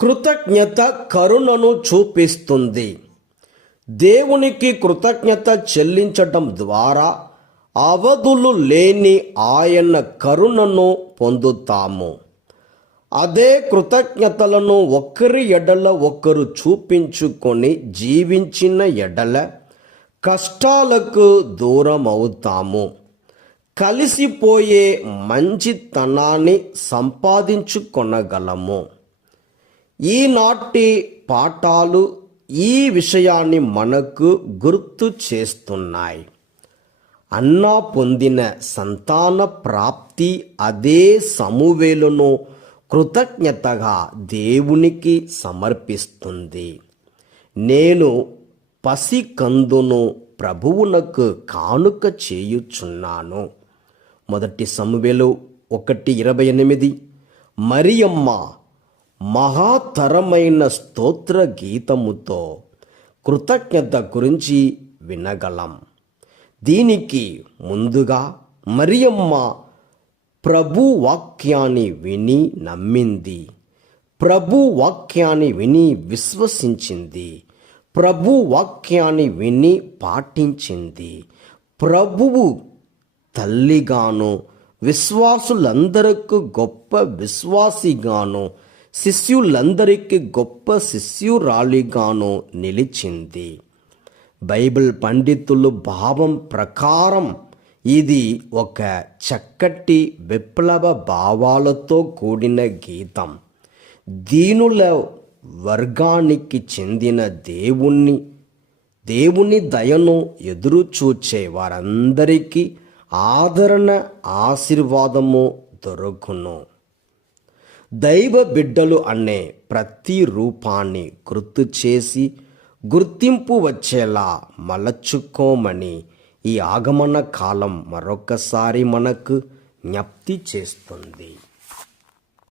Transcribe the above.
కృతజ్ఞత కరుణను చూపిస్తుంది. దేవునికి కృతజ్ఞత చెల్లించటం ద్వారా అవధులు లేని ఆయన కరుణను పొందుతాము. అదే కృతజ్ఞతలను ఒకరి ఎడల ఒకరు చూపించుకొని జీవించిన ఎడల కష్టాలకు దూరం అవుతాము. కలిసిపోయే మంచితనాన్ని సంపాదించుకొనగలము. ఈనాటి పాఠాలు ఈ విషయాన్ని మనకు గుర్తు చేస్తున్నాయి. అన్న పొందిన సంతాన ప్రాప్తి అదే సమూవేలును కృతజ్ఞతగా దేవునికి సమర్పిస్తుంది. నేను పసికందును ప్రభువునకు కానుక చేయుచున్నాను. 1 సమూయేలు 1:28. మరియమ్మ మహాతరమైన స్తోత్ర గీతముతో కృతజ్ఞత గురించి వినగలం. దీనికి ముందుగా మరియమ్మ ప్రభు వాక్యాన్ని విని నమ్మింది. ప్రభు వాక్యాన్ని విని విశ్వసించింది. ప్రభు వాక్యాన్ని విని పాటించింది. ప్రభువు తల్లిగాను, విశ్వాసులందరికీ గొప్ప విశ్వాసిగాను, శిష్యులందరికీ గొప్ప శిష్యురాలిగాను నిలిచింది. బైబిల్ పండితులు భావం ప్రకారం ఇది ఒక చక్కటి విప్లవ భావాలతో కూడిన గీతం. దీనుల వర్గానికి చెందిన దేవుని దయను ఎదురుచూచే వారందరికీ ఆదరణ, ఆశీర్వాదము దొరుకును. దైవ బిడ్డలు అనే ప్రతి రూపాన్ని గుర్తు చేసి గుర్తింపు వచ్చేలా మలచుకోమని ఈ ఆగమన కాలం మరొకసారి మనకు జ్ఞప్తి చేస్తుంది.